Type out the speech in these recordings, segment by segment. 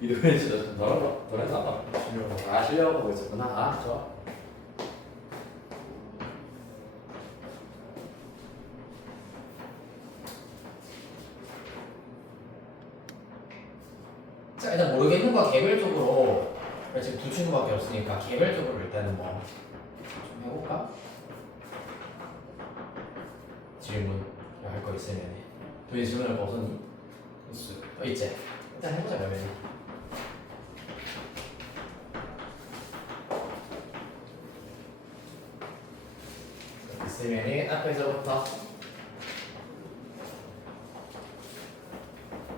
이러면 진짜 너네가 실려고 보고 있었구나. 아, 좋아. 자, 일단 모르겠는 거 개별적으로 지금 두 친구밖에 없으니까 개별적으로 일단은 뭐 좀 해볼까? 질문 할 거 있으면 도희 질문할 거 없었니? 있지? 일단 해보자 그러면. 있으면 앞에서부터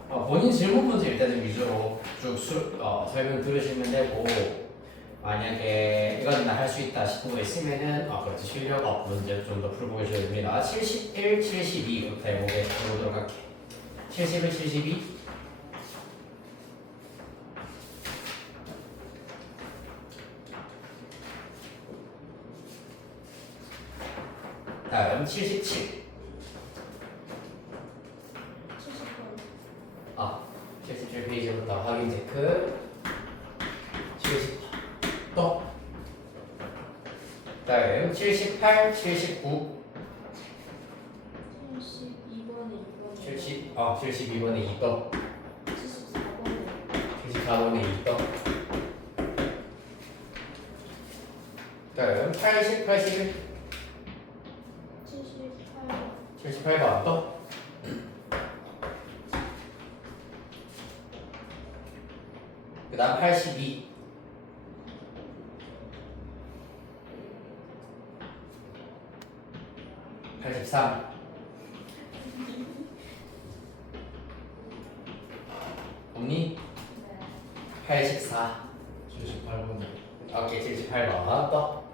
본인 질문 문제 일단은 위주로 쭉 설명 들으시면 되고, 만약에 이건 나 할 수 있다 싶은 거 있으면은 그렇지 실력 문제 좀 더 풀어보고 계셔야 됩니다. 71, 72부터 해보도록 할게. 71, 72 다음 77 77페이지부터 확인 체크 70 또 다음 78, 79 72번에 2도 74번에 2도 다음 80, 81 78번 또 그 다음 82 83 없니? 84 78번. 오케이 78번 또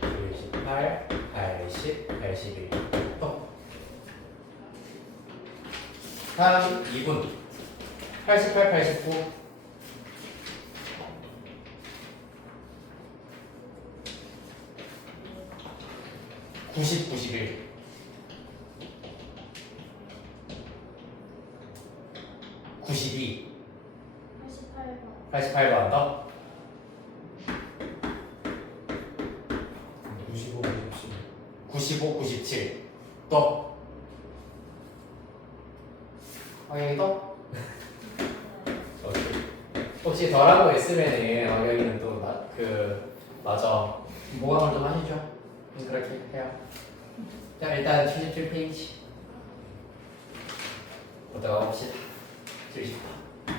78, 80, 81 또 다음 2분 88, 89 90, 91 92 88번 더 95, 97. 95, 97 또 여기 또 혹시 덜한 거 있으면은 여기는 또 맞아 모강을 좀 하시죠. 그렇게 해요. 자 일단 77페이지 보다가 봅시다. 70번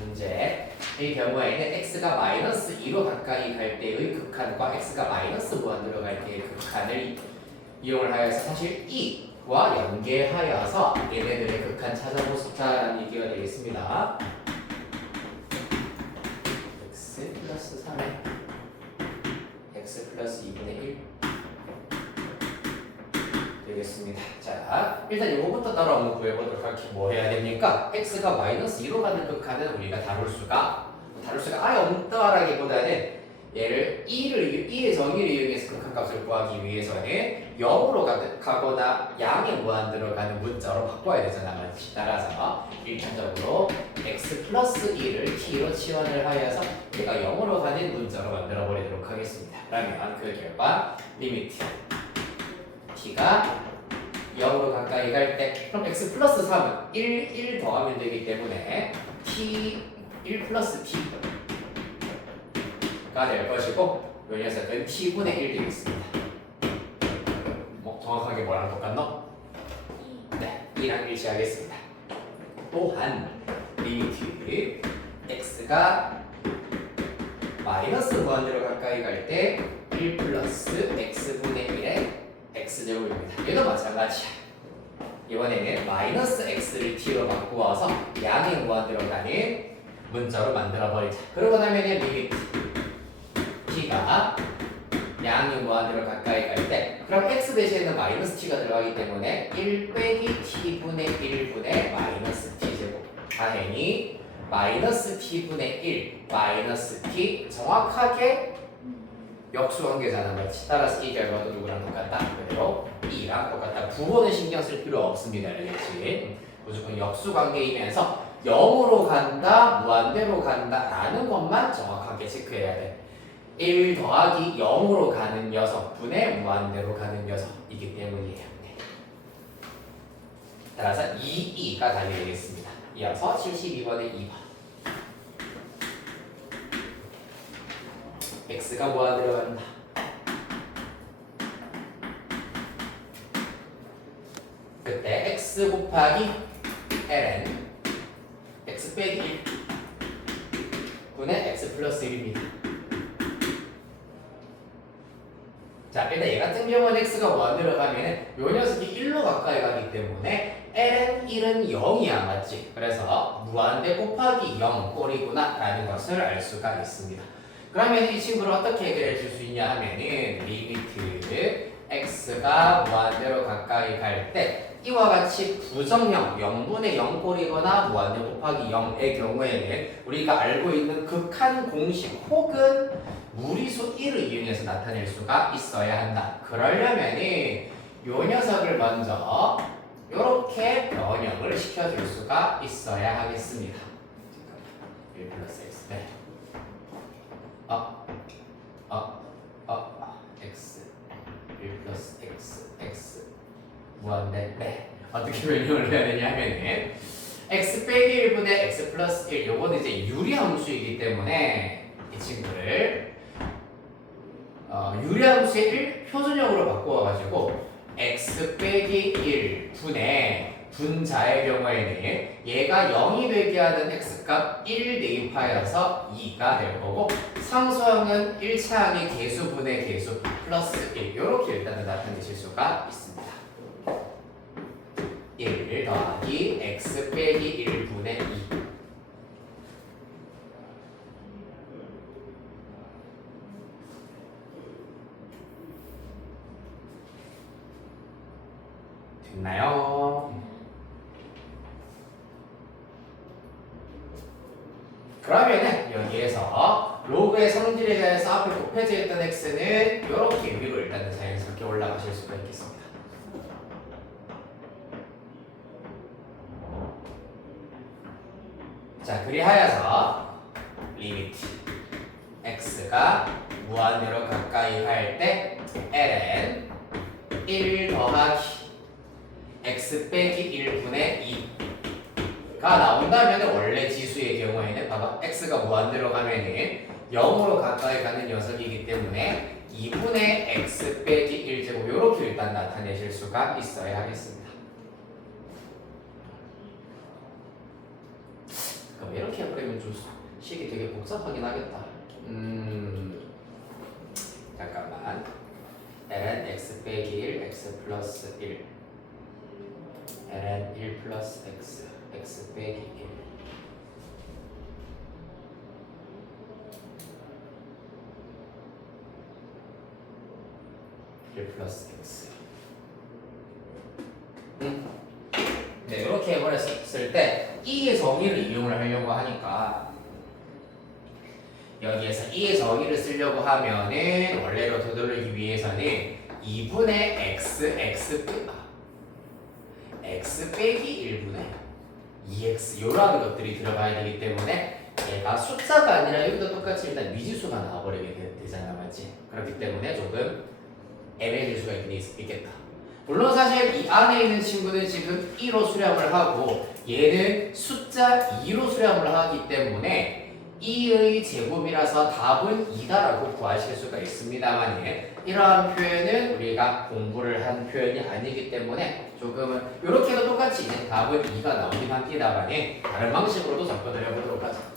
문제. 이 경우에는 x가 마이너스 2로 가까이 갈 때의 극한과 x가 마이너스 무한으로 갈 때의 극한을 이용을 하여서 사실 2와 연계하여서 얘네들의 극한 찾아보자라는 얘기가 되겠습니다. x 플러스 3에 x 플러스 2분의 1 되겠습니다. 자, 일단 이거부터 따로 한번 구해보도록 할게요. 뭐 해야 됩니까? x가 마이너스 2로 가는 극한은 우리가 다룰 수가 아예 없다라기보다는 얘를 2의 정의를 이용해서 극한값을 구하기 위해서는 0으로 가거나 양의 무한대로 가는 문자로 바꿔야 되잖아. 맞지? 따라서 1차적으로 x 플러스 2를 t로 치환을 하여서 얘가 0으로 가는 문자로 만들어 버리도록 하겠습니다. 그러면 그 결과 리미트 t가 0으로 가까이 갈 때 그럼 x 플러스 3은 1 더하면 되기 때문에 t 1 플러스 t가 될 것이고 이 녀석은 t분의 1 되겠습니다. 뭐 정확하게 뭐랑 똑같노? 네, 2랑 일치하겠습니다. 또한 리미트 x가 마이너스 무한대로 가까이 갈 때 1 플러스 x분의 1의 x제곱입니다. 얘도 마찬가지야. 이번에는 마이너스 x를 t로 바꾸어서 양의 무한대로 가는 문자로 만들어 버리자. 그러고 나면은 리미트 t가 양의 무한대로 가까이 갈 때 그럼 x 대신에는 마이너스 t가 들어가기 때문에 1 빼기 t분의 1분의 마이너스 t제곱 당연히 마이너스 t분의 1 마이너스 t 정확하게 역수관계잖아, 맞지? 따라서 이 결과도 누구랑 똑같다? 그대로 E랑 똑같다. 부호는 신경 쓸 필요 없습니다. 알겠지? 무조건 역수관계이면서 0으로 간다, 무한대로 간다 라는 것만 정확하게 체크해야 돼. 1 더하기 0으로 가는 녀석분의 무한대로 가는 녀석이기 때문이에요. 네. 따라서 2가 답이 되겠습니다. 이어서 72번의 2번. x가 무한대로 간다. 그때 x 곱하기 ln x 빼기 1 분의 x 플러스 1입니다. 자, 일단 얘 같은 경우는 x가 무한대로 가면은 요 녀석이 1로 가까이 가기 때문에 ln 1은 0이야, 맞지? 그래서 무한대 곱하기 0 꼴이구나 라는 것을 알 수가 있습니다. 그러면 이 친구를 어떻게 해결해 줄 수 있냐 하면은 리미트 x가 무한대로 가까이 갈 때 이와 같이 부정형 0분의 0 꼴이거나 무한대 곱하기 0의 경우에는 우리가 알고 있는 극한 공식 혹은 무리수 1을 이용해서 나타낼 수가 있어야 한다. 그러려면은 요 녀석을 먼저 이렇게 변형을 시켜줄 수가 있어야 하겠습니다. 1 플러스 x 네. x 1 플러스 x 무한대 네. 어떻게 변형을 해야 되냐면은 x 빼기 1분의 x 플러스 1 요거는 이제 유리함수이기 때문에 이 친구를 유리함수의 1 표준형으로 바꾸어가지고 x 빼기 1분의 분자의 경우에는 얘가 0이 되게 하는 x값 1 대입하여서 2가 될 거고 상수형은 1차항의 개수분의 개수 플러스 1 이렇게 일단은 나타내실 수가 있습니다. 1 더하기 x 빼기 1분의 2 됐나요? 그러면은 여기에서 로그의 성질에 대해서 앞에 곱해져 있던 x는 이렇게 위로 일단은 자연스럽게 올라가실 수가 있겠습니다. 자, 그리하여서 리미트 x가 무한대로 가까이 갈 때 ln 1 더하기 x 빼기 1분의 2가 나온다면 원래 지수의 경우에는 봐봐 x가 무한대로 가면은 0으로 가까이 가는 녀석이기 때문에 2분의 x 빼기 1제곱 이렇게 일단 나타내실 수가 있어야 하겠습니다. 그럼 이렇게 해버리면 좀 식이 되게 복잡하긴 하겠다. 잠깐만. ln x 빼기 1 x 플러스 1 ln 1 플러스 x x 빼기 1 플러스 x 네, 이렇게 해버렸을 때 E의 정의를 이용을 하려고 하니까 여기에서 E의 정의를 쓰려고 하면은 원래로 되돌리기 위해서는 2분의 x 빼기 1분의 2x 요라는 것들이 들어가야 되기 때문에 얘가 숫자가 아니라 여기도 똑같이 일단 미지수가 나와버리게 되잖아, 맞지? 그렇기 때문에 조금 애매해질 수가 있겠다. 물론 사실 이 안에 있는 친구는 지금 1로 수렴을 하고 얘는 숫자 2로 수렴을 하기 때문에 2의 제곱이라서 답은 2다라고 구하실 수가 있습니다만 이러한 표현은 우리가 공부를 한 표현이 아니기 때문에 조금은 이렇게도 똑같이 이제 답은 2가 나오긴 합니다만 다른 방식으로도 접근을 해보도록 하죠.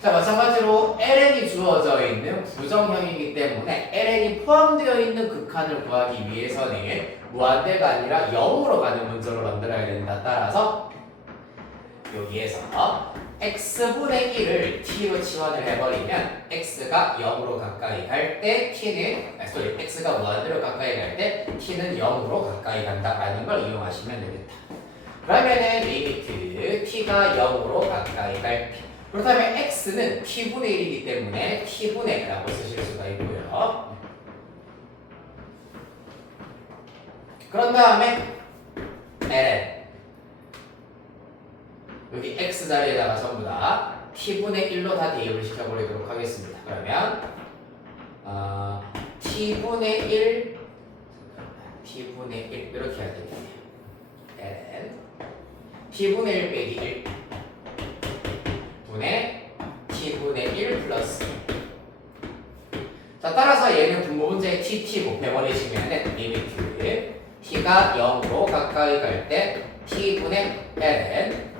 자, 마찬가지로 ln이 주어져 있는 부정형이기 때문에 ln이 포함되어 있는 극한을 구하기 위해서는 무한대가 아니라 0으로 가는 문자로 만들어야 된다. 따라서 여기에서 x분의 1을 t로 치환을 해버리면 x가 0으로 가까이 갈 때 x가 무한대로 가까이 갈 때 t는 0으로 가까이 간다라는 걸 이용하시면 되겠다. 그러면은 리미트 t가 0으로 가까이 갈 때 그렇다면 x는 t분의 1이기 때문에 t분의 라고 쓰실 수가 있고요. 그런 다음에 ln 여기 x 자리에다가 전부 다 t분의 1로 다 대입을 시켜버리도록 하겠습니다. 그러면 t분의 1 이렇게 해야 되겠네요. ln t분의 1 빼기 1 분의 t분의 1 플러스 자 따라서 얘는 분모 문제에 tt 곱해버리시면 리미트 t가 0으로 가까이 갈 때 t분의 ln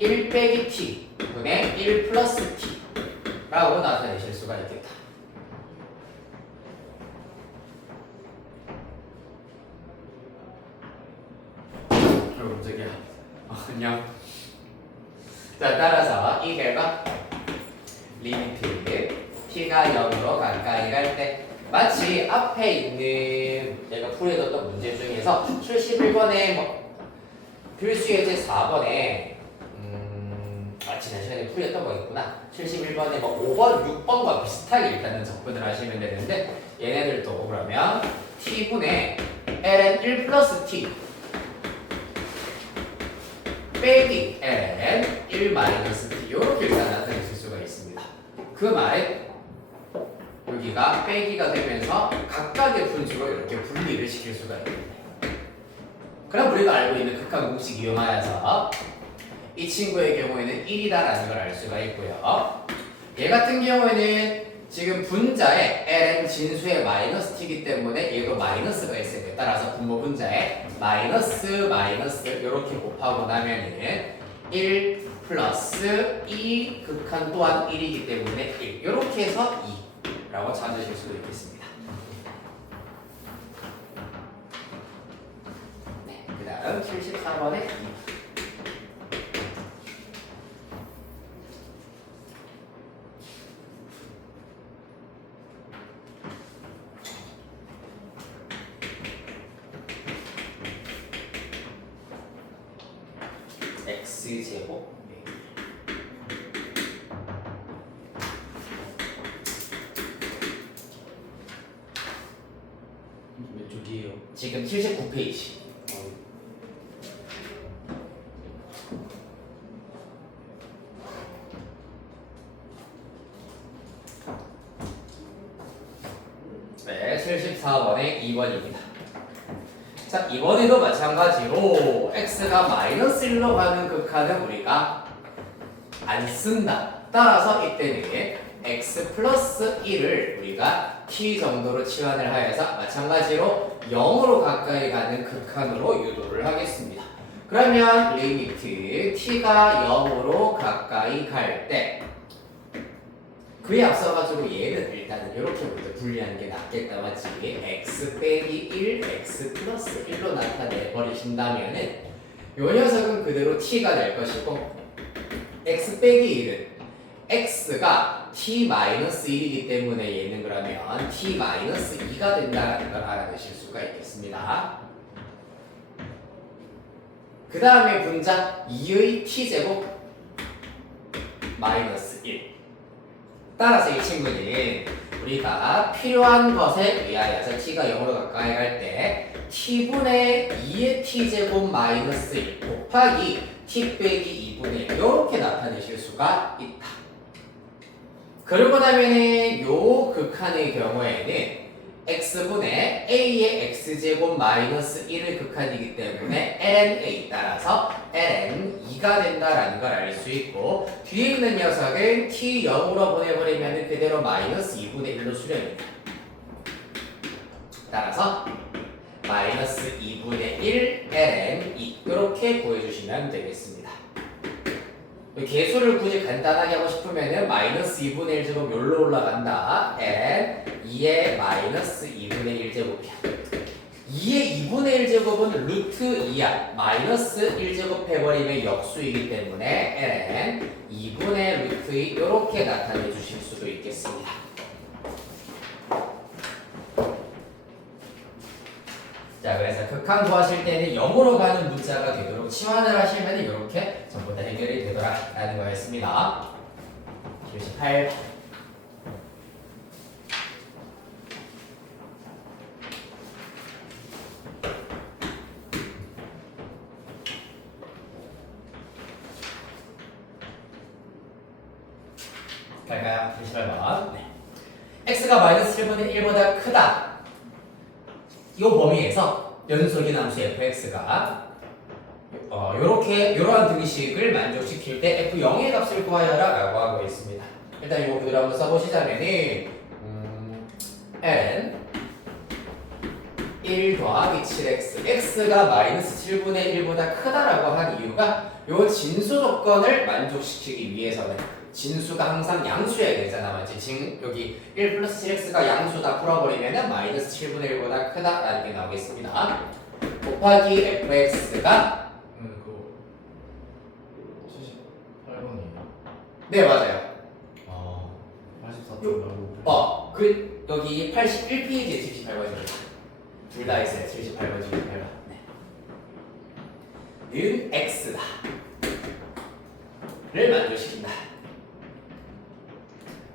1 빼기 t 분의 1 플러스 t 라고 나타내실 수가 있겠다. 깜짝이야. 안녕. 자 따라서 이 결과 리미트 t가 0으로 가까이 갈 때 마치 앞에 있는 제가 풀어뒀던 문제 중에서 71번에 뭐 필수의 제 4번에 지난 시간에 풀이했던 거겠구나. 71번에 뭐 5번, 6번과 비슷하게 일단은 접근을 하시면 되는데 얘네들도 그러면 t분의 ln 1 플러스 t 빼기 ln 1 마이너스 t 이렇게 일단 나타내실 수가 있습니다. 그 말에 여기가 빼기가 되면서 각각의 분수로 이렇게 분리를 시킬 수가 있습니다. 그럼 우리가 알고 있는 극한 공식 이용하여서 이 친구의 경우에는 1이다라는 걸 알 수가 있고요. 얘 같은 경우에는 지금 분자에 ln 진수의 마이너스 t이기 때문에 얘도 마이너스가 있어요. 따라서 분모 분자에 마이너스 이렇게 곱하고 나면은 1 플러스 2 극한 또한 1이기 때문에 1 이렇게 해서 2라고 찾으실 수도 있겠습니다. 네, 그 다음 74번에 2. x제곱 몇 쪽이에요? 지금 79페이지. 네, 74번에 2번입니다. 자, 이번에도 마찬가지로 x가 마이너스 1로 가는 극한은 우리가 안 쓴다. 따라서 이때는 x 플러스 1을 우리가 t 정도로 치환을 하여서 마찬가지로 0으로 가까이 가는 극한으로 유도를 하겠습니다. 그러면 리미트 t가 0으로 가까이 갈 때 그에 앞서가지고 얘는 일단은 이렇게 먼저 분리하는 게 낫겠다 맞지? x 빼기 1, x 플러스 1로 나타내 버리신다면은 요 녀석은 그대로 t가 될 것이고 x 빼기 1은 x가 t 마이너스 1이기 때문에 얘는 그러면 t 마이너스 2가 된다는 걸 알아두실 수가 있겠습니다. 그 다음에 분자 2의 t제곱 마이너스 1 따라서 이 친구는 우리가 필요한 것에 의하여서 t가 0으로 가까이 갈 때 t분의 2의 t제곱 마이너스 1 곱하기 t 빼기 2분의 1 이렇게 나타내실 수가 있다. 그러고 나면은 요 극한의 경우에는 x분의 a의 x제곱 마이너스 1의 극한이기 때문에 ln a 따라서 ln 2가 된다라는 걸 알 수 있고 뒤에 있는 녀석은 t 0으로 보내버리면 그대로 마이너스 2분의 1로 수렴입니다. 따라서 마이너스 2분의 1 ln 2 이렇게 구해주시면 되겠습니다. 개수를 굳이 간단하게 하고 싶으면은 마이너스 2분의 1제곱 여기로 올라간다. ln 2의 마이너스 2분의 1제곱이야. 2의 2분의 1제곱은 루트 2야. 마이너스 1제곱 해버리면 역수이기 때문에 ln 2분의 루트 2 이렇게 나타내 주실 수도 있겠습니다. 자, 그래서 극한 구하실 때는 0으로 가는 문자가 되도록 치환을 하시면 이렇게 전부 다 해결이 되더라라는 거였습니다. 78. 갈까요? 78번. 네. x가 마이너스 7분의 1보다 크다. 이 범위에서 연속인 함수 fx가 이러한 등식을 만족시킬 때 f0의 값을 구하여라 라고 하고 있습니다. 일단 이거 그대로 한번 써보시자면은 ln 1 더하기 7x x가 마이너스 7분의 1보다 크다라고 한 이유가 요 진수 조건을 만족시키기 위해서는 진수가 항상 양수여야 되잖아, 맞지? 지금 여기 1 플러스 7x가 양수다 풀어버리면은 마이너스 7분의 1보다 크다라는 게 나오겠습니다. 곱하기 fx가 그거 78번이에요. 네, 맞아요. 84점 나오고. 여기 81페이지에 78번입니다. 둘 다 있어요. 78번, 78번. 네. 는 x다. 를 만족시킨다.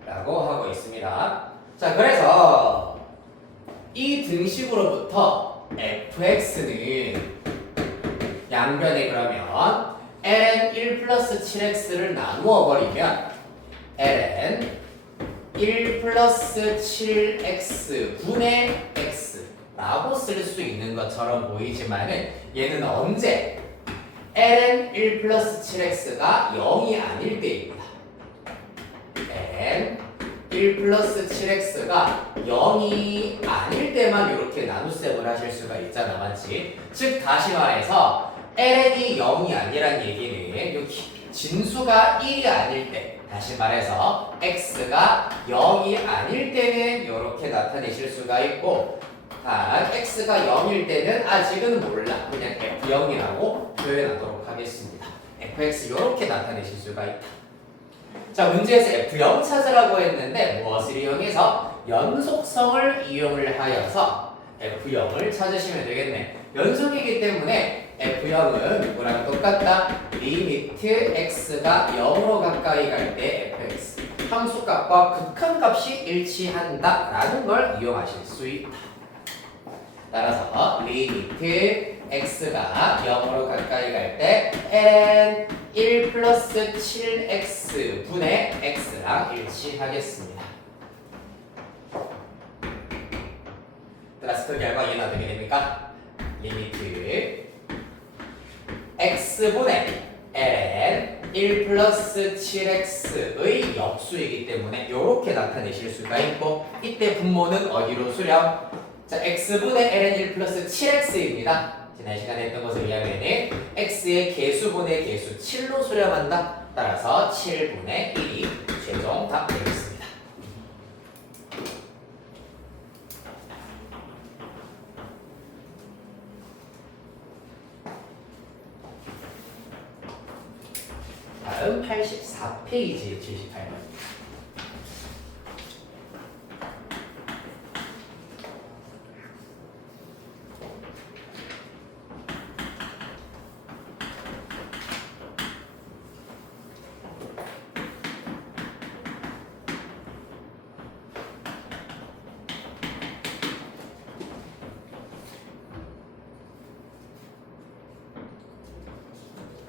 라고 하고 있습니다. 자, 그래서 이 등식으로부터 fx는 양변에 그러면 ln 1 플러스 7x를 나누어 버리면 ln 1 플러스 7x 분의 x라고 쓸 수 있는 것처럼 보이지만은 얘는 언제 ln 1 플러스 7x가 0이 아닐 때입니다. ln 1 플러스 7x가 0이 아닐 때만 이렇게 나눗셈을 하실 수가 있잖아, 맞지? 즉 다시 말해서 ln이 0이 아니란 얘기는 여기 진수가 1이 아닐 때, 다시 말해서 x가 0이 아닐 때는 이렇게 나타내실 수가 있고, x가 0일 때는 아직은 몰라, 그냥 f0이라고 표현하도록 하겠습니다. fx 이렇게 나타내실 수가 있다. 자, 문제에서 f0 찾으라고 했는데 무엇을 이용해서? 연속성을 이용을 하여서 f0을 찾으시면 되겠네. 연속이기 때문에 f0은 누구랑 똑같다? 리미트 x가 0으로 가까이 갈 때 fx 함수값과 극한값이 일치한다 라는 걸 이용하실 수 있다. 따라서 리미트 x가 0으로 가까이 갈 때 ln 1 플러스 7x 분의 x랑 일치하겠습니다. 따라서 그 결과 얘는 어떻게 됩니까? 리미트 x분의 ln 1 플러스 7x의 역수이기 때문에 이렇게 나타내실 수가 있고, 이때 분모는 어디로 수렴? 자, x분의 ln 1 플러스 7x입니다. 지난 시간에 했던 것을 이야기하면 x의 개수분의 개수 7로 수렴한다. 따라서 7분의 1이 최종 답 되겠습니다. 다음 84페이지 78번.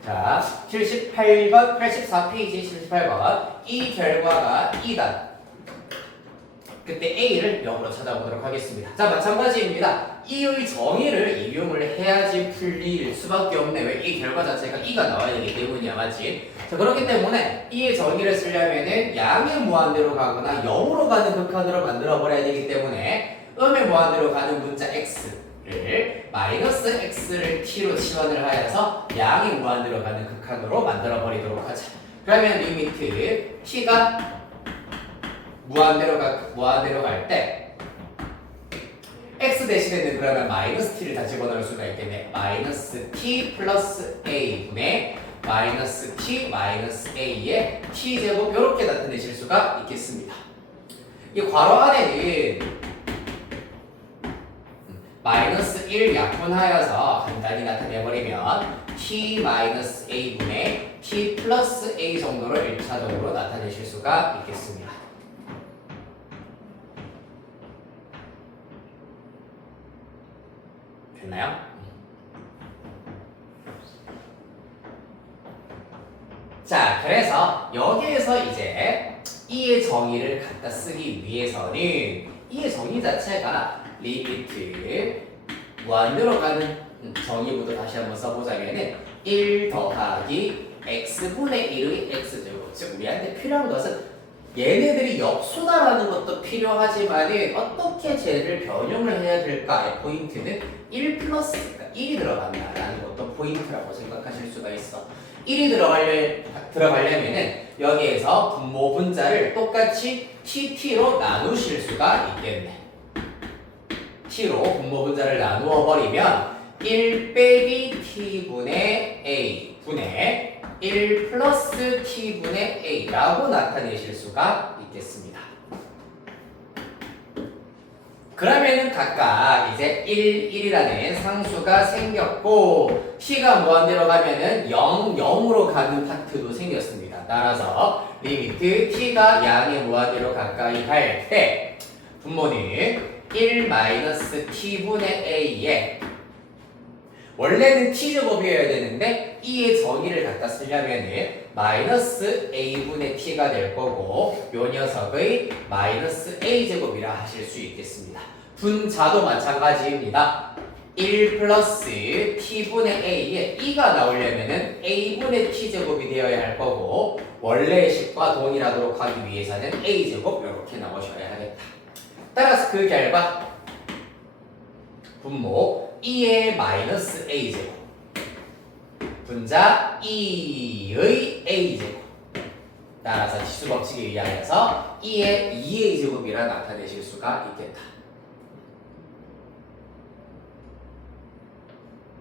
자, 78번, 84페이지 78번. 이 결과가 2다. 그때 A를 0으로 찾아보도록 하겠습니다. 자, 마찬가지입니다. E의 정의를 이용을 해야지 풀릴 수밖에 없네. 왜? 이 결과 자체가 2가 나와야 되기 때문이야, 맞지? 자, 그렇기 때문에 E의 정의를 쓰려면은 양의 무한대로 가거나 0으로 가는 극한으로 만들어버려야 되기 때문에 음의 무한대로 가는 문자 X를 마이너스 X를 T로 치환을 하여서 양의 무한대로 가는 극한으로 만들어버리도록 하자. 그러면 리미트 T가 무한대로 갈 때 x 대신에는 그러면 마이너스 t를 다 집어넣을 수가 있겠네. 마이너스 t 플러스 a 분의 마이너스 t 마이너스 a의 t 제곱 이렇게 나타내실 수가 있겠습니다. 이 괄호 안에는 마이너스 1 약분하여서 간단히 나타내버리면 t-a분의 t 플러스 a 정도를 1차적으로 나타내실 수가 있겠습니다. 됐나요? 자, 그래서 여기에서 이제 이의 정의를 갖다 쓰기 위해서는 이의 정의 자체가 리미트 무한대로 가는 정의부터 다시 한번 써보자면은 1 더하기 x분의 1의 x제곱. 즉 우리한테 필요한 것은 얘네들이 역수다라는 것도 필요하지만은 어떻게 쟤를 변형을 해야 될까의 포인트는 1 플러스, 그러니까 1이 들어간다라는 것도 포인트라고 생각하실 수가 있어. 1이 들어가려면은 여기에서 분모 분자를 똑같이 tt로 나누실 수가 있겠네. t로 분모 분자를 나누어 버리면 1 빼기 t분의 a 분의 1 플러스 t분의 a라고 나타내실 수가 있겠습니다. 그러면은 각각 이제 1, 1이라는 상수가 생겼고 t가 무한대로 가면은 0, 0으로 가는 파트도 생겼습니다. 따라서 리미트 t가 양의 무한대로 가까이 갈 때 분모는 1 마이너스 t분의 a에 원래는 t제곱이어야 되는데 이의 정의를 갖다 쓰려면은 마이너스 a분의 t가 될 거고 요 녀석의 마이너스 a제곱이라 하실 수 있겠습니다. 분자도 마찬가지입니다. 1 플러스 t분의 a에 e가 나오려면은 a분의 t제곱이 되어야 할 거고 원래의 식과 동일하도록 하기 위해서는 a제곱 이렇게 나오셔야 하겠다. 따라서 그 결과 분모 2의 마이너스 a제곱 분자 2의 a제곱 따라서 지수 법칙에 의하여서 2의 2a제곱이라 나타내실 수가 있겠다.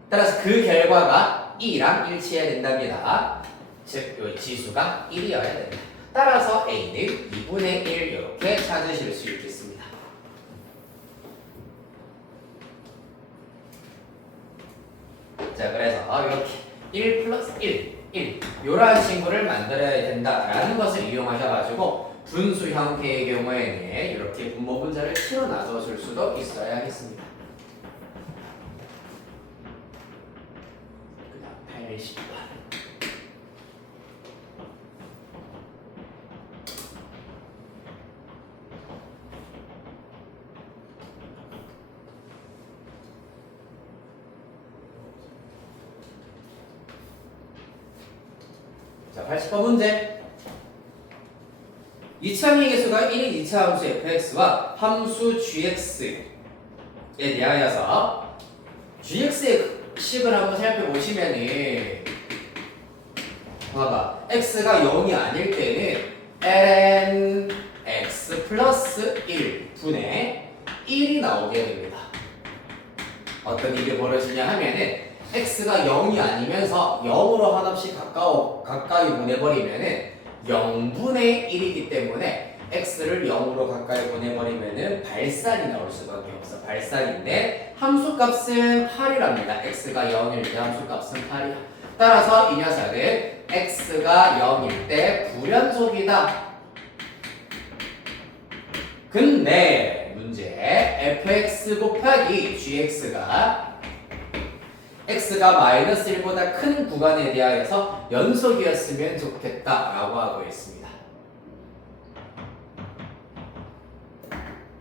따라서 그 결과가 2랑 일치해야 된답니다. 즉, 이 지수가 1이어야 된다. 따라서 a는 2분의 1 이렇게 찾으실 수 있겠습니다. 자, 그래서 이렇게 1 플러스 1 요런 친구를 만들어야 된다라는 것을 이용하셔가지고 분수 형태의 경우에는 이렇게 분모 분자를 t로 나눠줄 수도 있어야겠습니다. 그 다음 80번. 자, 80번 문제. 이차함의 개수가 1인 이차 함수 fx와 함수 gx에 대하여서 gx의 식을 한번 살펴보시면은 봐봐. x가 0이 아닐 때는 ln x 플러스 1 분의 1이 나오게 됩니다. 어떤 일이 벌어지냐 하면은 x가 0이 아니면서 0으로 한없이 가까이 보내버리면은 0분의 1이기 때문에 x를 0으로 가까이 보내버리면은 발산이 나올 수밖에 없어. 발산인데 함수값은 8이랍니다. x가 0일 때 함수값은 8이야. 따라서 이 녀석은 x가 0일 때 불연속이다. 근데 문제 fx 곱하기 gx가 x가 마이너스 1보다 큰 구간에 대하여서 연속이었으면 좋겠다라고 하고 있습니다.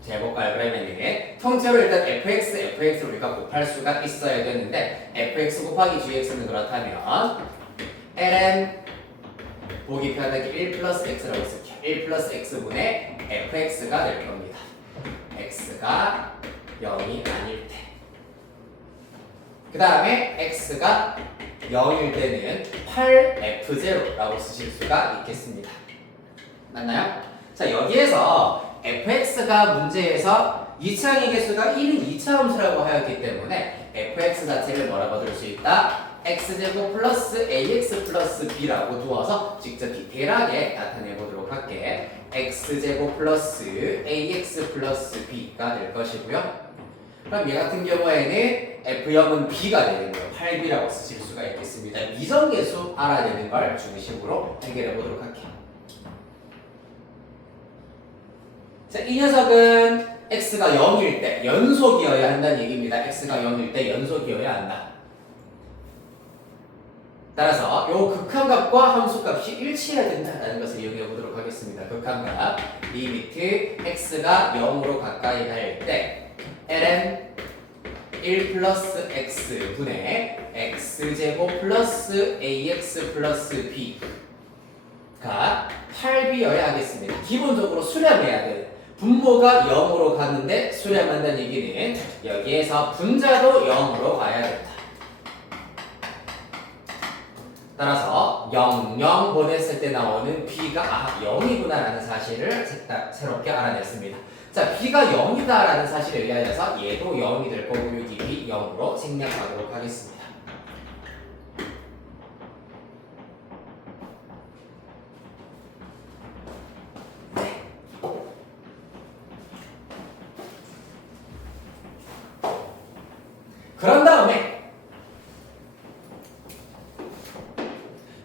자, 해볼까요? 그러면 통째로 일단 fx를 우리가 곱할 수가 있어야 되는데 fx 곱하기 gx는 그렇다면 ln 보기 편하게 1 플러스 x라고 쓸게요. 1 플러스 x분의 fx가 될 겁니다. x가 0이 아닐 때. 그 다음에 x가 0일 때는 8f0라고 쓰실 수가 있겠습니다. 맞나요? 자, 여기에서 fx가 문제에서 2차항의 개수가 1인 2차 함수라고 하였기 때문에 fx 자체를 뭐라고 들 수 있다? x제곱 플러스 ax 플러스 b라고 두어서 직접 디테일하게 나타내 보도록 할게. x제곱 플러스 ax 플러스 b가 될 것이고요. 그럼 얘 같은 경우에는 F0은 B가 되겠네요. 8B라고 쓰실 수가 있겠습니다. 미정계수 알아야 되는 걸 중심으로 해결해 보도록 할게요. 자, 이 녀석은 x가 0일 때 연속이어야 한다는 얘기입니다. x가 0일 때 연속이어야 한다. 따라서 요 극한값과 함수값이 일치해야 된다는 것을 이용해 보도록 하겠습니다. 극한값 리미트 x가 0으로 가까이 갈 때 ln 1 플러스 x 분의 x제곱 플러스 ax 플러스 b가 8b여야 하겠습니다. 기본적으로 수렴해야 돼요. 분모가 0으로 갔는데 수렴한다는 얘기는 여기에서 분자도 0으로 가야 된다. 따라서 0, 0 보냈을 때 나오는 b가 0이구나 라는 사실을 새롭게 알아냈습니다. 자, b가 0이다 라는 사실에 의하여서 얘도 0이 될 거고 여기 b 0으로 생략하도록 하겠습니다. 그런 다음에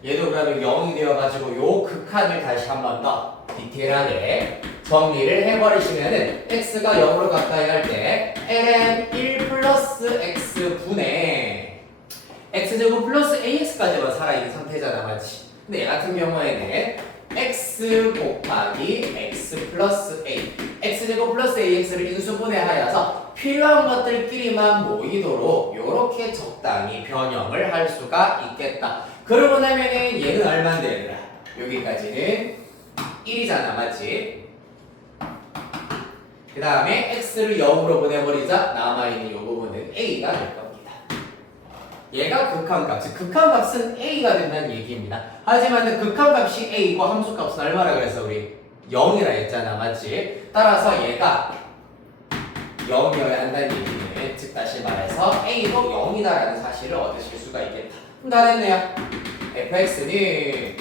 얘도 그러면 0이 되어가지고 요 극한을 다시 한 번 더 디테일하게 정리를 해버리시면은 x가 0으로 가까이 갈 때 ln 1 플러스 x 분의 x제곱 플러스 ax까지만 살아있는 상태잖아, 맞지? 근데 얘 같은 경우에는 x 곱하기 x 플러스 a x제곱 플러스 ax를 인수분해하여서 필요한 것들끼리만 모이도록 이렇게 적당히 변형을 할 수가 있겠다. 그러고 나면은 얘는 얼마인데 얘들아? 여기까지는 1이잖아, 맞지? 그 다음에 x를 0으로 보내버리자 남아있는 이 부분은 a가 될 겁니다. 얘가 극한값, 즉 극한값은 a가 된다는 얘기입니다. 하지만 극한값이 a이고 함수값은 얼마라 그래서 우리 0이라 했잖아, 맞지? 따라서 얘가 0이어야 한다는 얘기는 즉 다시 말해서 a도 0이다라는 사실을 얻으실 수가 있겠다. 그럼 다 됐네요. fx는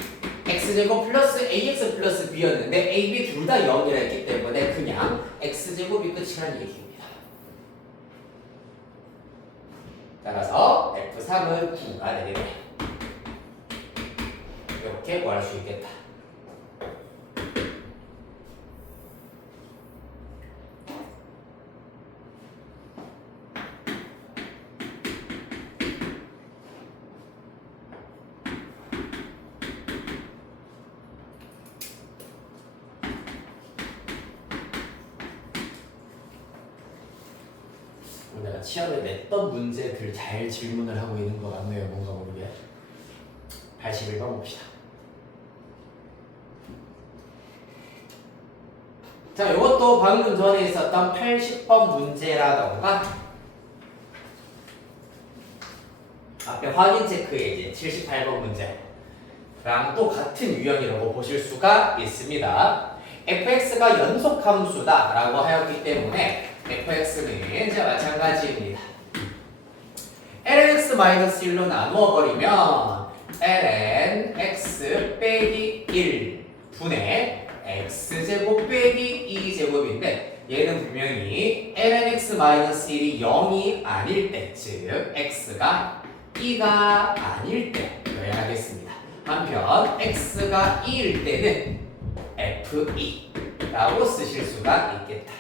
x제곱 플러스 ax 플러스 b였는데 a, b 둘 다 0이라 했기 때문에 그냥 x제곱이 끝이라는 얘기입니다. 따라서 f3은 9가 되겠네요. 이렇게 구할 수 있겠다. 내가 시험에 냈던 문제들 잘 질문을 하고 있는 것 같네요. 뭔가 모르게. 81번 봅시다. 자, 이것도 방금 전에 있었던 80번 문제라던가 앞에 확인 체크에 이제 78번 문제랑 또 같은 유형이라고 보실 수가 있습니다. fx가 연속함수다 라고 하였기 때문에 fx는 이제 마찬가지입니다. lnx-1로 나누어 버리면 ln x 빼기 1 분의 x제곱 빼기 2제곱인데 얘는 분명히 lnx-1이 0이 아닐 때, 즉 x가 2가 아닐 때여야 하겠습니다. 한편 x가 2일 때는 f2라고 쓰실 수가 있겠다.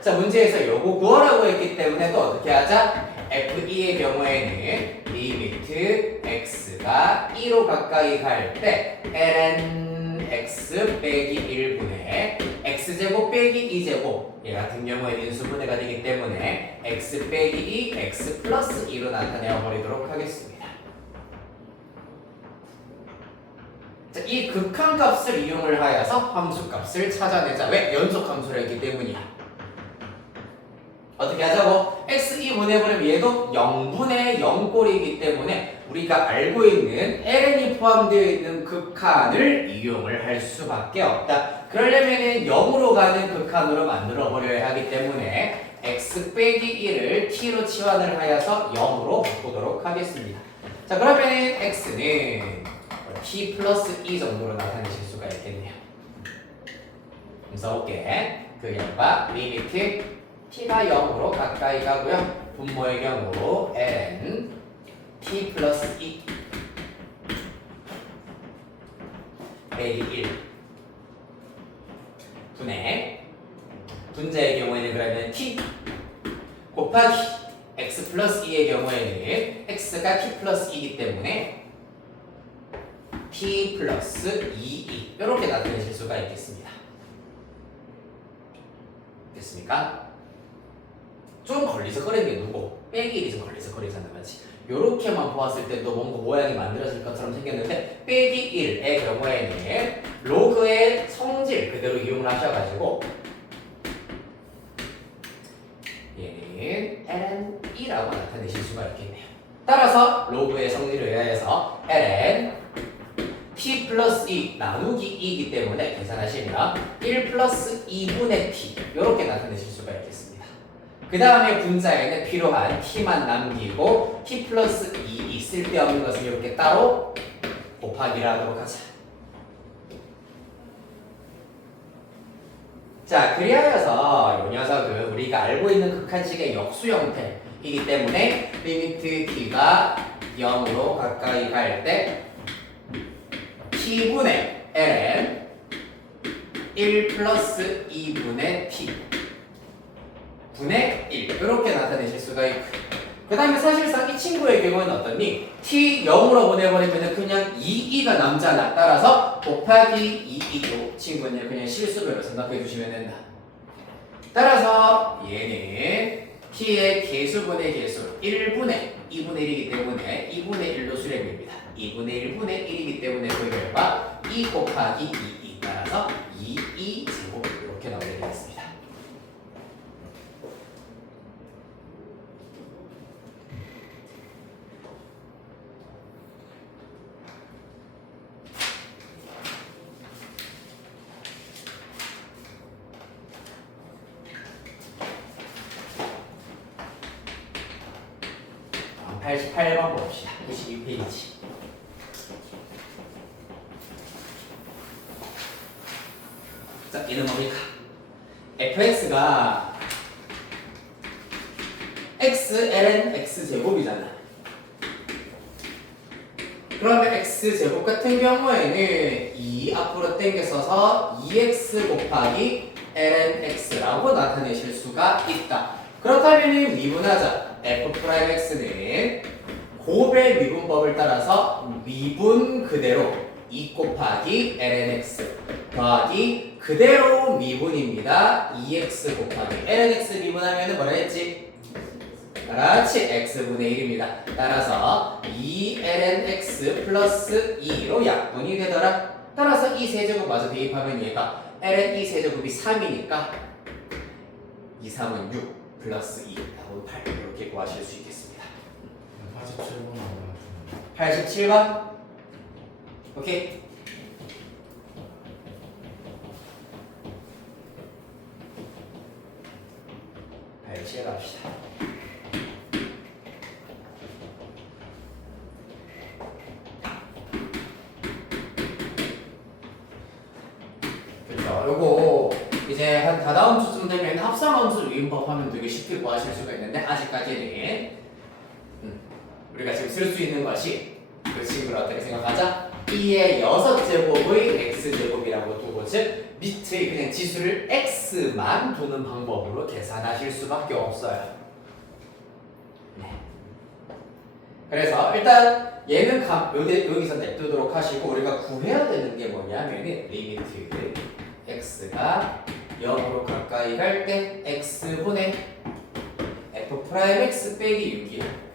자, 문제에서 요거 구하라고 했기 때문에 또 어떻게 하자? f2의 경우에는 리미트 x가 2로 가까이 갈 때 ln x 빼기 1분의 x제곱 빼기 2제곱 얘 같은 경우에는 인수분해가 되기 때문에 x 빼기 2, x 플러스 2로 나타내어 버리도록 하겠습니다. 자, 이 극한값을 이용을 하여서 함수값을 찾아내자. 왜? 연속함수를 했기 때문이야. 어떻게 하자고? x2 보내버리면 얘도 0분의 0꼴이기 때문에 우리가 알고 있는 ln이 포함되어 있는 극한을 이용을 할 수밖에 없다. 그러려면 0으로 가는 극한으로 만들어 버려야 하기 때문에 x 빼기 1을 t로 치환을 하여서 0으로 바꾸도록 하겠습니다. 자, 그러면 x는 t 플러스 2 정도로 나타내실 수가 있겠네요. 그럼 써볼게. 그 결과 리미트 t가 0으로 가까이 가고요. 분모의 경우 ln t 플러스 2 빼기 1 분의 분자의 경우에는 그러면 t 곱하기 x 플러스 2의 경우에는 x가 t 플러스 2이기 때문에 t 플러스 2 이렇게 나타내실 수가 있겠습니다. 됐습니까? 좀 걸리적거리는 게 누구? 빼기 1이 좀 걸리적거리잖아, 맞지? 요렇게만 보았을 때도 뭔가 모양이 만들어질 것처럼 생겼는데 빼기 1의 경우에는 로그의 성질 그대로 이용을 하셔가지고 얘는 ln 2라고 나타내실 수가 있겠네요. 따라서 로그의 성질에 의해서 ln t 플러스 2 나누기 2이기 때문에 계산하시면 1 플러스 2분의 t 이렇게 나타내실 수가 있겠습니다. 그 다음에 분자에는 필요한 t만 남기고 t 플러스 2 쓸데없는 것은 이렇게 따로 곱하기를 하도록 하자. 자, 그리하여서 이 녀석은 우리가 알고 있는 극한식의 역수 형태이기 때문에 리미트 t가 0으로 가까이 갈 때 t분의 ln 1 플러스 2분의 t 분의 1 이렇게 나타내실 수가 있고 그 다음에 사실상 이 친구의 경우에는 어떠니? t 0으로 보내버리면 그냥 2가 남잖아. 따라서 곱하기 2이 친구는 그냥 실수별로 생각해 주시면 된다. 따라서 얘는 t의 개수분의 개수 1분의 2분의 1이기 때문에 2분의 1로 수렴입니다. 2분의 1분의 1이기 때문에 그 결과 2 곱하기 2 따라서 2제곱 이렇게 나오게 되겠습니다. 아, 88번 봅시다. 92페이지. 자, 얘는 뭡니까? fx가 x ln x 제곱이잖아. 그러면 x 제곱 같은 경우에는 2 앞으로 당겨서서 2x 곱하기 ln x라고 나타내실 수가 있다. 그렇다면 미분하자. f'x는 고벨 미분법을 따라서 미분 그대로 2 곱하기 ln x 더하기 그대로 미분입니다. 2x 곱하기 ln x 미분하면 뭐라 했지? 그렇지, x분의 1입니다. 따라서 2ln x 플러스 2로 약분이 되더라. 따라서 이 세제곱 마저 대입하면 얘가 ln 2 세제곱이 3이니까 2, 3은 6 플러스 2 답은 8 이렇게 구하실 수 있겠습니다. 87번 나와요. 87번 오케이. 시에 갑시다. 그렇죠. 요거 이제 한 다다음 주쯤 되면 합성함수 유인법 하면 되게 쉽게 구하실 수가 있는데 아직까지는 우리가 지금 쓸 수 있는 것이 그 친구를 어떻게 생각하자? 2의 6제곱의 x제곱이라고 두고 즉 밑에 그냥 지수를 x만 두는 방법으로 계산하실 수밖에 없어요. 네. 그래서 일단 얘는 여기서 냅두도록 하시고 우리가 구해야 되는 게 뭐냐면 리미트 x가 0으로 가까이 갈 때 x분의 f'x 빼기 6이야.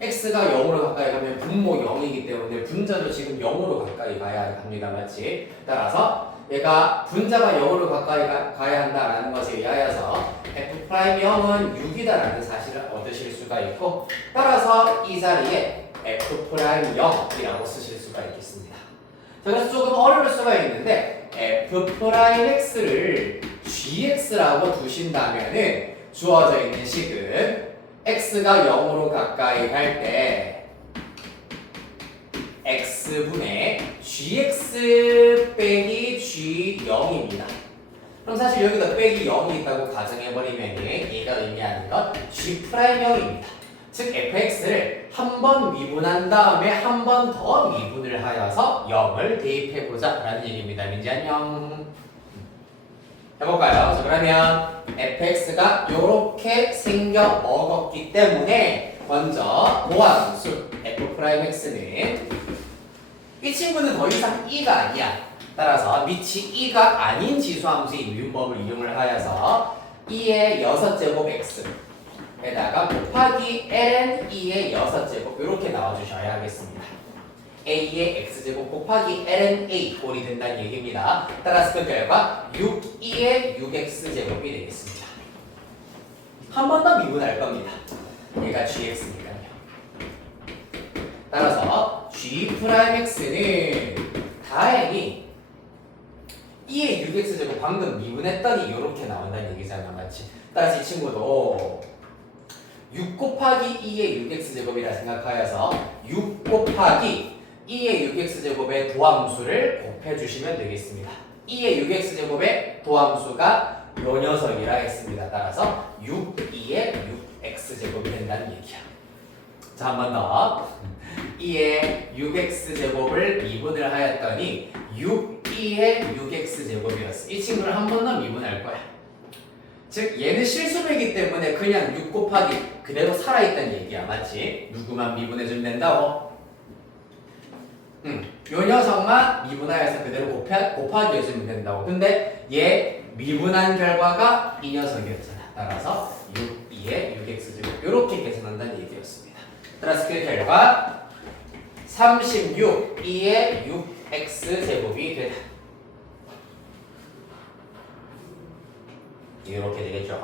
x가 0으로 가까이 가면 분모 0이기 때문에 분자도 지금 0으로 가까이 가야 합니다. 맞지? 따라서 얘가 분자가 0으로 가까이 가야 한다라는 것에 의하여서 f'0은 6이다라는 사실을 얻으실 수가 있고 따라서 이 자리에 f'0이라고 쓰실 수가 있겠습니다. 자, 그래서 조금 어려울 수가 있는데 f'x를 gx라고 두신다면은 주어져 있는 식은 x가 0으로 가까이 갈 때 x분의 gx 빼기 g0입니다. 그럼 사실 여기다 빼기 0이 있다고 가정해버리면 얘가 의미하는 건 G'0입니다. 즉 fx를 한 번 미분한 다음에 한 번 더 미분을 하여서 0을 대입해보자 라는 얘기입니다. 민지 안녕. 해볼까요? 자, 그러면 fx가 이렇게 생겨 먹었기 때문에 먼저 도함수 f'x는 이 친구는 더 이상 2가 아니야. 따라서 밑이 2가 아닌 지수함수의 미분법을 이용을 하여서 2의 6제곱 x 에다가 곱하기 ln 2의 6제곱 이렇게 나와주셔야 하겠습니다. a의 x제곱 곱하기 ln a 꼴이 된다는 얘기입니다. 따라서 그 결과 6, 2의 6x제곱이 되겠습니다. 한 번 더 미분할 겁니다. 얘가 gx니까요. 따라서 g'x는 다행히 2의 6x제곱 방금 미분했더니 이렇게 나온다는 얘기잖아, 맞지? 따라서 이 친구도 6 곱하기 2의 6x제곱이라 생각하여서 6 곱하기 2의 6x제곱의 도함수를 곱해주시면 되겠습니다. 2의 6x제곱의 도함수가 요 녀석이라 했습니다. 따라서 6, 2의 6x제곱이 된다는 얘기야. 자, 한 번 더. 2의 6x제곱을 미분을 하였더니 6, 2의 6x제곱이었어. 이 친구를 한 번 더 미분할 거야. 즉 얘는 실수배이기 때문에 그냥 6 곱하기 그대로 살아있다는 얘기야. 맞지? 누구만 미분해주면 된다고? 요 녀석만 미분하여서 그대로 곱하기 해주면 된다고. 근데 얘 미분한 결과가 이 녀석이었잖아. 따라서 6, 2의 6x제곱 이렇게 계산한다는 얘기였습니다. 따라서 그 결과 36, 2의 6x제곱이 되다. 이렇게 되겠죠.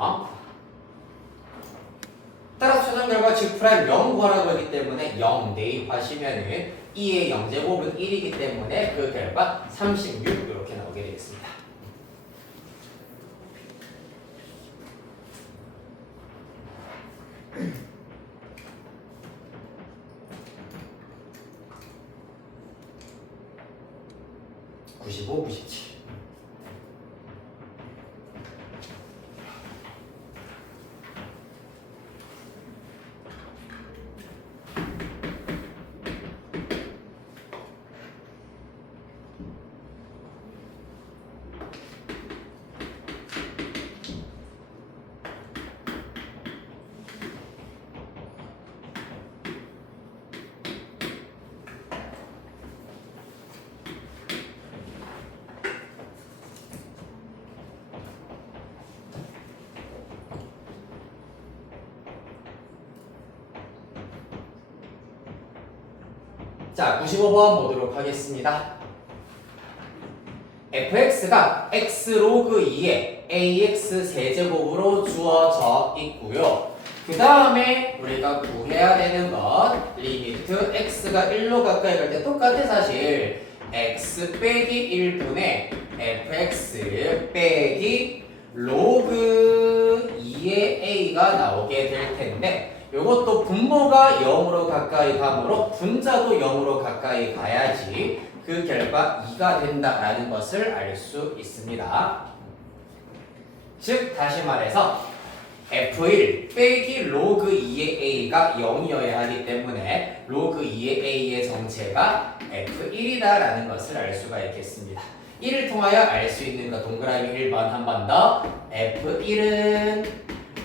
따라서 최종 결과 G' 0 구하라고 하기 때문에 0 대입하시면은 2의 0제곱은 1이기 때문에 그 결과 36 이렇게 나오게 되겠습니다. (95, 97) 자, 95번 보도록 하겠습니다. fx가 x 로그 2의 ax 세제곱으로 주어져 있고요. 그 다음에 우리가 구해야 되는 것 리미트 x가 1로 가까이 갈 때 똑같아 사실. x 빼기 1분의 fx 빼기 로그 2의 a가 나오게 될 텐데 이것도 분모가 0으로 가까이 가므로 분자도 0으로 가까이 가야지 그 결과 2가 된다라는 것을 알 수 있습니다. 즉 다시 말해서 f1 빼기 로그 2의 a가 0이어야 하기 때문에 로그 2의 a의 정체가 f1이다 라는 것을 알 수가 있겠습니다. 이를 통하여 알 수 있는 거 동그라미 1번 한 번 더. f1은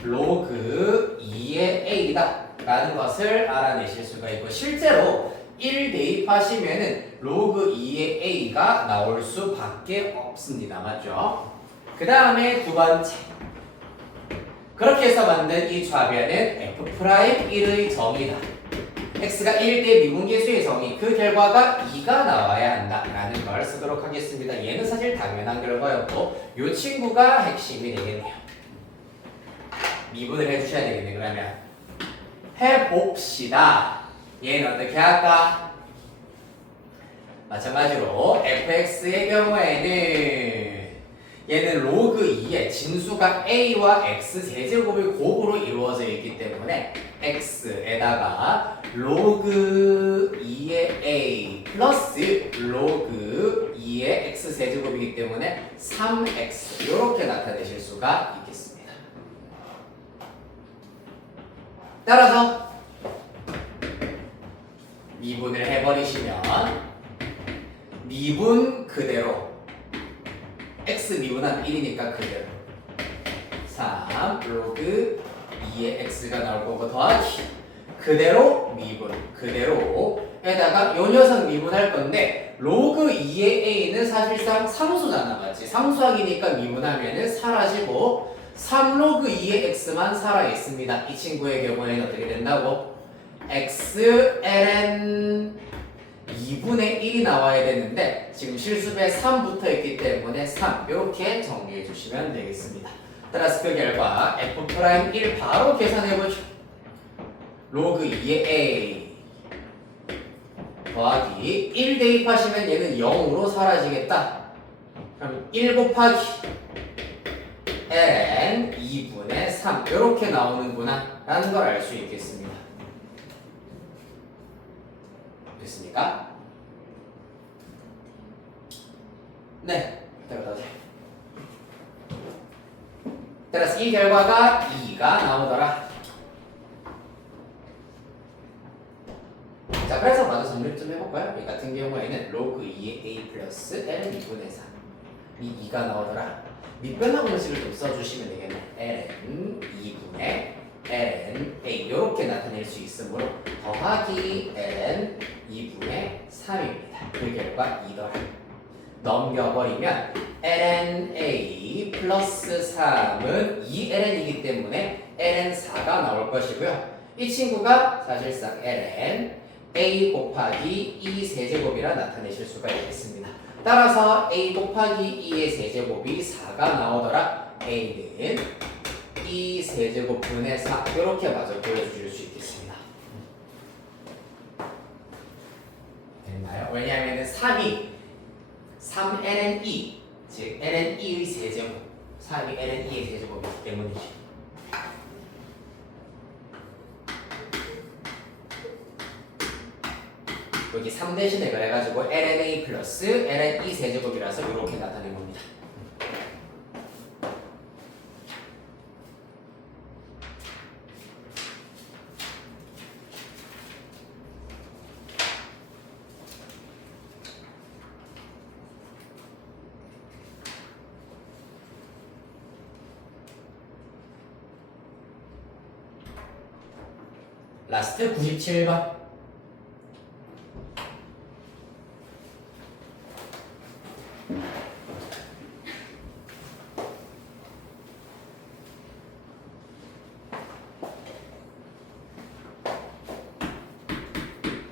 로그 2의 a다 라는 것을 알아내실 수가 있고 실제로 1 대입하시면은 로그 2의 a가 나올 수밖에 없습니다. 맞죠? 그 다음에 두 번째 그렇게 해서 만든 이 좌변은 f'1의 정의다. x가 1대 미분계수의 정의 그 결과가 2가 나와야 한다라는 걸 쓰도록 하겠습니다. 얘는 사실 당연한 결과였고 이 친구가 핵심이 되겠네요. 미분을 해주셔야 되겠네. 그러면 해봅시다. 얘는 어떻게 할까? 마찬가지로 fx의 경우에는 얘는 로그 2의 진수가 a와 x 세제곱의 곱으로 이루어져 있기 때문에 x에다가 로그 2의 a 플러스 로그 2의 x 세제곱이기 때문에 3x 이렇게 나타내실 수가 있겠습니다. 따라서 미분을 해버리시면 미분 그대로 x 미분하면 1이니까 그대로 3 로그 2의 x가 나올 거고 더하기 그대로 미분 그대로 에다가 요 녀석 미분할 건데 로그 2의 a는 사실상 상수잖아 맞지? 상수항이니까 미분하면은 사라지고 3 로그 2의 x만 살아있습니다. 이 친구의 경우에는 어떻게 된다고? x ln 2분의 1이 나와야 되는데 지금 실수배 3 붙어 있기 때문에 3 이렇게 정리해 주시면 되겠습니다. 따라서 그 결과 f'1 바로 계산해보죠. 로그 2의 a 더하기 1 대입하시면 얘는 0으로 사라지겠다. 그럼 1 곱하기 ln 2분의 3 이렇게 나오는구나 라는 걸 알 수 있겠습니다. 됐습니까? 네. 따라서 이 결과가 2가 나오더라. 자, 그래서 마저 정리 좀 해볼까요? 이 같은 경우에는 로그 2의 a 플러스 ln 2분의 3 이 2가 나오더라. 밑변화 공식을 좀 써주시면 되겠네. ln 2분의 ln a 이렇게 나타낼 수 있으므로 더하기 ln 2분의 3입니다. 그 결과 2더라. 넘겨버리면 ln a 플러스 3은 2ln이기 때문에 ln 4가 나올 것이고요. 이 친구가 사실상 ln a 곱하기 2 세제곱이라 나타내실 수가 있겠습니다. 따라서 a 곱하기 2의 세제곱이 4가 나오더라. a는 2 세제곱 분의 4 이렇게 마저 보여주실 수 있겠습니다. 됐나요? 왜냐하면 3이 3ln 2 즉 ln 2의 세제곱 3이 ln 2의 세제곱이기 때문이죠. 여기 3 대신에 그래가지고 ln a 플러스 ln 2 세제곱이라서 이렇게 나타낸 겁니다. 라스트 97번.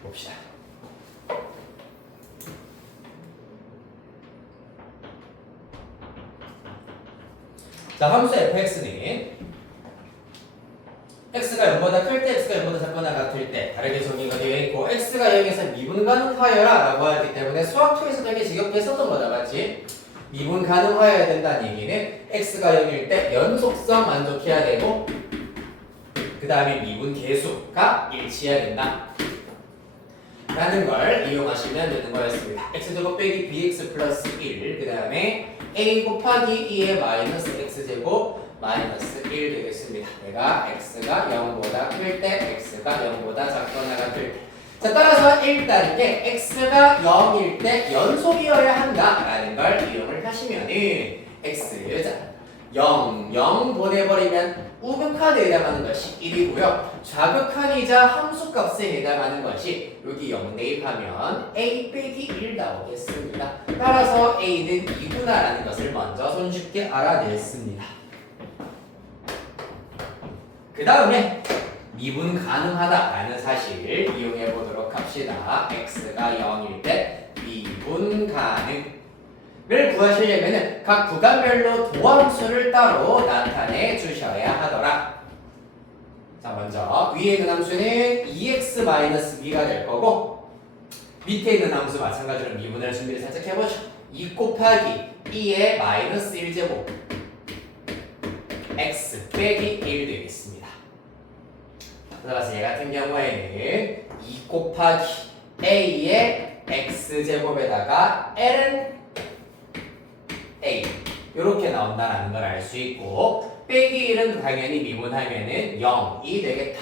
봅시다. 자, 함수 fx는 x가 0보다 클 때, x가 0보다 작거나 같을 때 다르게 정의가 되어 있고 x가 0에서 미분 가능하여라 라고 하기 때문에 수학2에서 되게 지겹게 썼던 거다 맞지? 미분 가능하여야 된다는 얘기는 x가 0일 때 연속성 만족해야 되고 그 다음에 미분 계수가 일치해야 된다 라는 걸 이용하시면 되는 거였습니다. x제곱 빼기 bx 플러스 1 그 다음에 a 곱하기 2의 마이너스 x제곱 마이너스 1 되겠습니다. 내가 x가 0보다 클 때, x가 0보다 작거나 같을 때. 자, 따라서 1단계 x가 0일 때 연속이어야 한다라는 걸 이용을 하시면은 x, 자, 0, 0 보내버리면 우극한에 해당하는 것이 1이고요. 좌극한이자 함수값에 해당하는 것이 여기 0 대입하면 a 빼기 1 나오겠습니다. 따라서 a는 2구나라는 것을 먼저 손쉽게 알아냈습니다. 그 다음에 미분 가능하다라는 사실을 이용해 보도록 합시다. x가 0일 때 미분 가능을 구하시려면 각 구간별로 도함수를 따로 나타내 주셔야 하더라. 자, 먼저 위에 있는 함수는 2x-b가 될 거고 밑에 있는 함수 마찬가지로 미분할 준비를 살짝 해보죠. 2 곱하기 2의 마이너스 1제곱 x 빼기 1 되겠습니다. 따라서 얘 같은 경우에는 2 곱하기 a의 x제곱에다가 ln A 이렇게 나온다는 걸 알 수 있고 빼기 1은 당연히 미분하면은 0이 되겠다.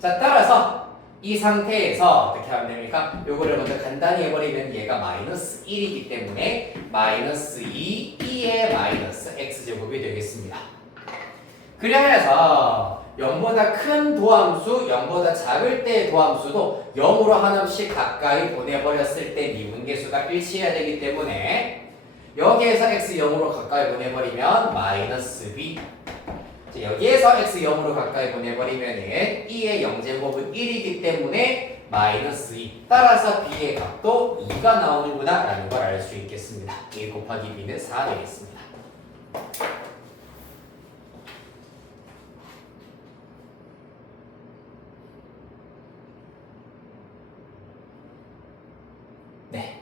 자, 따라서 이 상태에서 어떻게 하면 됩니까? 요거를 먼저 간단히 해버리면 얘가 마이너스 1이기 때문에 마이너스 2, 2의 마이너스 x제곱이 되겠습니다. 그래서 0보다 큰 도함수, 0보다 작을 때의 도함수도 0으로 하나씩 가까이 보내버렸을 때 미분계수가 일치해야 되기 때문에 여기에서 x 0으로 가까이 보내버리면 마이너스 b, 여기에서 x 0으로 가까이 보내버리면 2의 0제곱은 1이기 때문에 마이너스 2, 따라서 b의 값도 2가 나오는구나 라는 걸 알 수 있겠습니다. 1 곱하기 b는 4 되겠습니다. 네.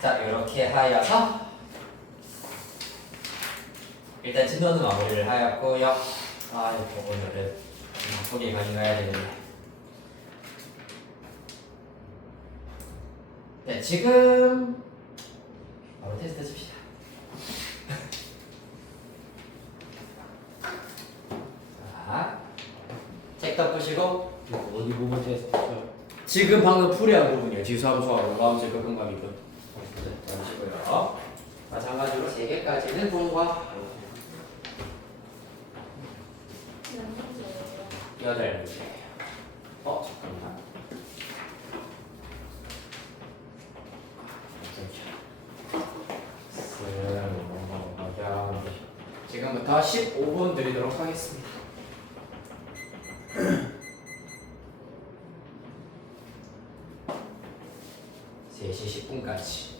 자, 이렇게 하여서 일단 진도는 마무리를 하였고요. 아이고, 오늘은 바쁘게 가야 되는데. 네, 지금 바로 테스트 해줍시다. 자, 책 덮으시고 어디 부분 테스트죠? 지금 방금 풀이한 부분이에요. 지수함수하고 요함수 극근과 미분. 잠시고요. 마찬가지로 3개까지는 분과 8문제예요. 잠깐만. 지금부터 15분 드리도록 하겠습니다. 3시 10분까지.